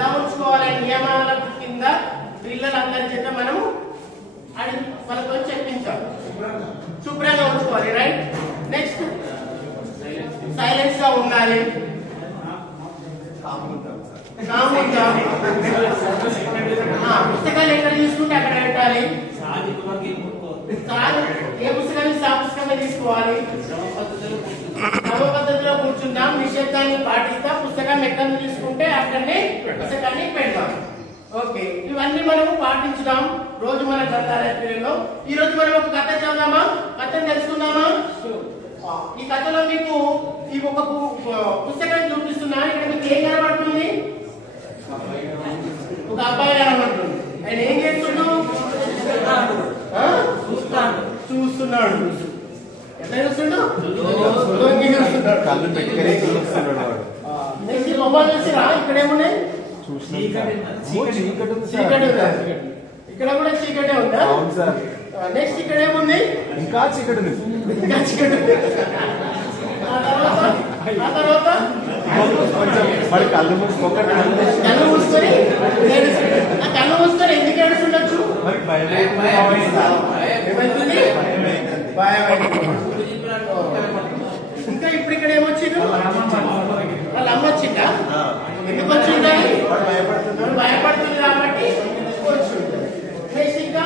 ఎలా ఉంచుకోవాలనే నియమాల కింద పిల్లలందరి చేత మనము మనతో చెప్పించాం. శుభ్రంగా ఉంచుకోవాలి, రైట్. నెక్స్ట్ సైలెన్స్ గా ఉండాలి, పుస్తకాలు ఎక్కడ తీసుకుంటే అక్కడ పెట్టాలి, ఏ పుస్తకాన్ని ఆ పుస్తకమే తీసుకోవాలి, క్రమ పద్ధతిలో కూర్చుంటాం, నిశ్శబ్దాన్ని పాటిస్తాం, పుస్తకాన్ని ఎక్కడ తీసుకుంటే అక్కడనే పుస్తకాన్ని పెడతాం. ఓకే, ఇవన్నీ మనము పాటించుదాం రోజు మన గ్రంథాలయంలో. ఈ రోజు మనం ఒక కథ చదువుదామా, కథను తెలుసుకుందామా? ఈ కథలో మీకు ఈ ఒక పుస్తకాన్ని చూపిస్తున్నా. ఇక్కడ మీకు ఏం కనబడుతుంది? ఒక అబ్బాయి కనబడుతుంది. ఆయన ఏం చేస్తున్నాడు? చూస్తున్నాడు. ఎట్లా చూస్తున్నాడు? నెక్స్ట్ మొబైల్ చూసిరా? ఇక్కడ ఏమున్నాయి? ఇక్కడ కూడా చీకటే ఉందా? నెక్స్ట్ ఇక్కడ ఏముంది? ఇంకా చీకటి ఉంది. ఆ తర్వాత కళ్ళు మూసుకొని ఎందుకు ఏడుస్తుండొచ్చు? ఇంకా ఇప్పుడు ఇక్కడ ఏమొచ్చింది? వాళ్ళ అమ్మ వచ్చిందా? ఎందుకు వచ్చిందా? భయపడుతుంది కాబట్టి ఇంకా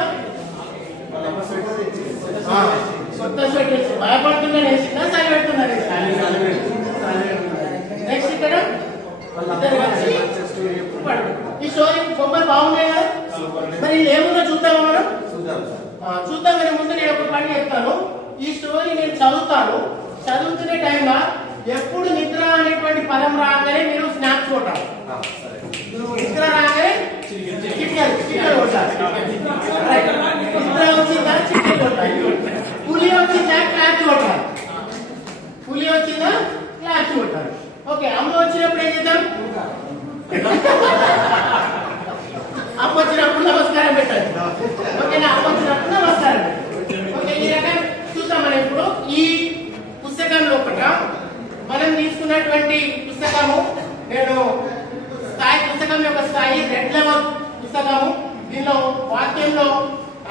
కొత్త స్వెటర్ భయపడుతుందని వేసిందా, చలి పెడుతుందని? నెక్స్ట్ ఇక్కడ ఈ స్టోరీ బొమ్మలు బాగున్నాయి కదా. మరి ఏముందో చూద్దామా మనం? చూద్దాం. కానీ ముందు నేను ఒక పని చెప్తాను. ఈ స్టోరీ నేను చదువుతాను, చదువుతున్న టైంలో ఎప్పుడు నిద్ర అనేటువంటి పదం రాగానే మీరు స్నాప్స్ కొట్టాలి. నిద్ర రాగానే చిట్కలు కొట్టాలి. నిద్ర వచ్చిందా చిట్కలు కొట్టాలి. పులి వచ్చిందా క్లాచ్ కొట్టాలి. పులి వచ్చిందా క్లాచ్ కొట్టాలి. ఓకే, అమ్మ వచ్చినప్పుడు ఏం చేద్దాం? అమ్మ వచ్చినప్పుడు నమస్కారం పెట్టాలి. ఓకేనా? అమ్మ వచ్చినప్పుడు నమస్కారం. ఓకే, ఈ రకం చూద్దాం. మనం ఇప్పుడు ఈ పుస్తకంలో ఒకట మనం తీసుకున్నటువంటి పుస్తకము, నేను పుస్తకం యొక్క స్థాయి రెడ్ లెవెల్ పుస్తకము. దీనిలో వాక్యంలో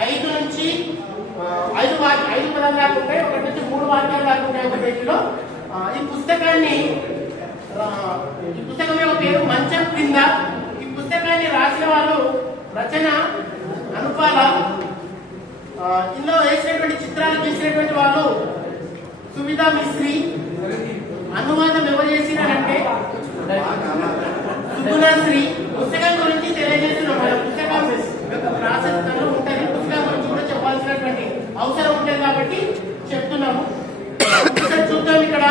5 నుంచి 5 పదాలు దాకా ఉంటాయి. 1 నుంచి 3 వాక్యాలు దాకా ఉంటాయి ఒక పేజీలో. ఈ పుస్తకం యొక్క పేరు మంచం క్రింద. ఈ పుస్తకాన్ని రాసిన వాళ్ళు రచన అనుపాల. ఇందులో వేసినటువంటి చిత్రాలు తీసినటువంటి వాళ్ళు సువిధా మిశ్రీ. అనువాదం ఎవరు చేసినారంటే సుగుణశ్రీ. పుస్తకం గురించి తెలియజేస్తున్నాం. మన పుస్తకం యొక్క ప్రాసెస్ ఉంటుంది. పుస్తకం గురించి కూడా చెప్పాల్సినటువంటి అవసరం ఉంటుంది కాబట్టి చెప్తున్నాము. చూద్దాం. ఇక్కడ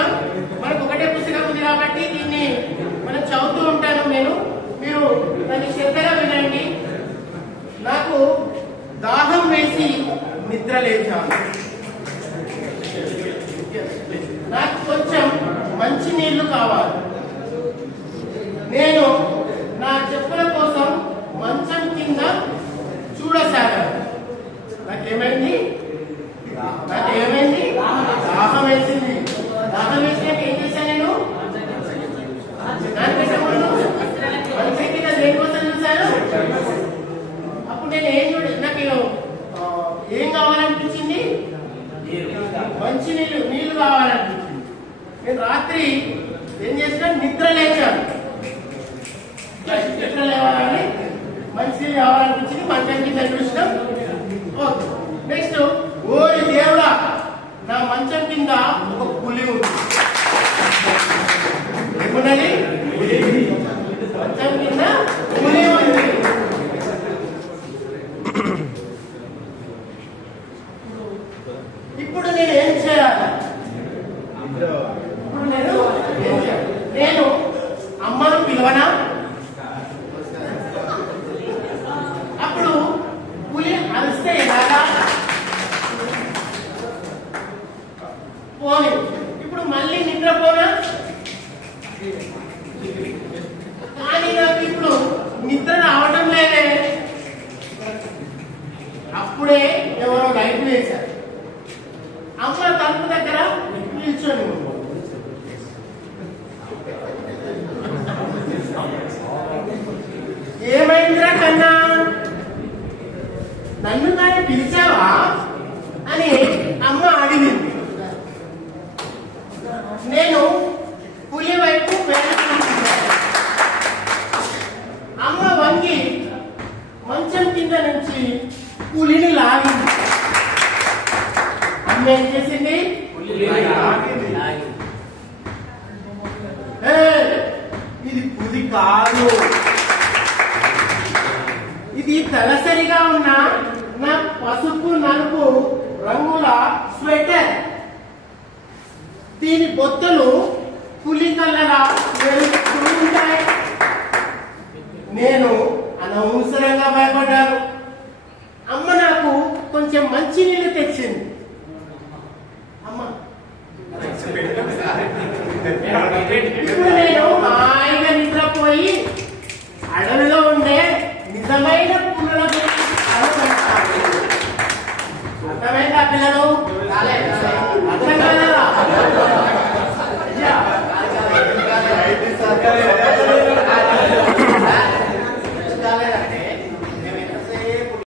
మనకు ఒకటే పుస్తకం ఉంది కాబట్టి దీన్ని మనం చదువుతూ ఉంటాను నేను. మీరు దాన్ని శ్రద్ధగా వినండి. నాకు దాహం వేసి నిద్ర లేచాను. నాకు కొంచెం మంచి నీళ్లు కావాలి. నేను నా చెప్పుల కోసం మంచం కింద చూడసాగాను. నాకేమైంది? దాహం వేసింది. దాహం వేసినాక ఏం చేశాను నేను? దానికంటే మంచం కింద దేనికోసం చూశాను? అప్పుడు నేను నాకు ఏం కావాలనిపించింది? మంచి నీళ్లు కావాలనిపించింది. నేను రాత్రి ఏం చేసినా నిద్ర లేచాను. నిద్ర లేవాలని మంచి నీళ్ళు కావాలనిపించింది. మంచం కింద చూసినాం. ఓకే, నెక్స్ట్ ఓరి దేవుడా, నా మంచం కింద ఒక పులి ఉంది. ఏమున్నది? మంచం కింద పులి ఉంది. ఇప్పుడు నేను ఏం చేయాలి? నేను అమ్మను పిలవనా? అప్పుడు పులి అరిస్తే ఎలాగా? పోనీ. ఇప్పుడు మళ్ళీ నిద్రపోనా? కానీ నాకు ఇప్పుడు నిద్ర రావడం లేదే. అప్పుడే ఎవరో లైట్ వేశారు. అమ్మ తలుపు దగ్గర నిల్చొని ఏమైందిరా కన్నా, నన్ను కానీ పిలిచావా అని అమ్మ అడిగింది. నేను పులి వైపు అమ్మ వంగి మంచం కింద నుంచి పులిని లాగింది. అమ్మ ఏం చేసింది? ఇది పులి కాదు, ఇది తలసరిగా ఉన్న నా పసుపు నలుపు రంగుల స్వెటర్. దీని బొత్తలు పులి కళ్ళలా వెలుగుతూ ఉంటాయి. నేను అనవసరంగా భయపడ్డాను. అమ్మ నాకు కొంచెం మంచి నీళ్ళు తెచ్చింది. అమ్మ ఇప్పుడు నేను హాయిగా నిద్రపోయి అడవిలో ఉండే నిజమైన పులుల గురించి అర్థమైందా పిల్లలు?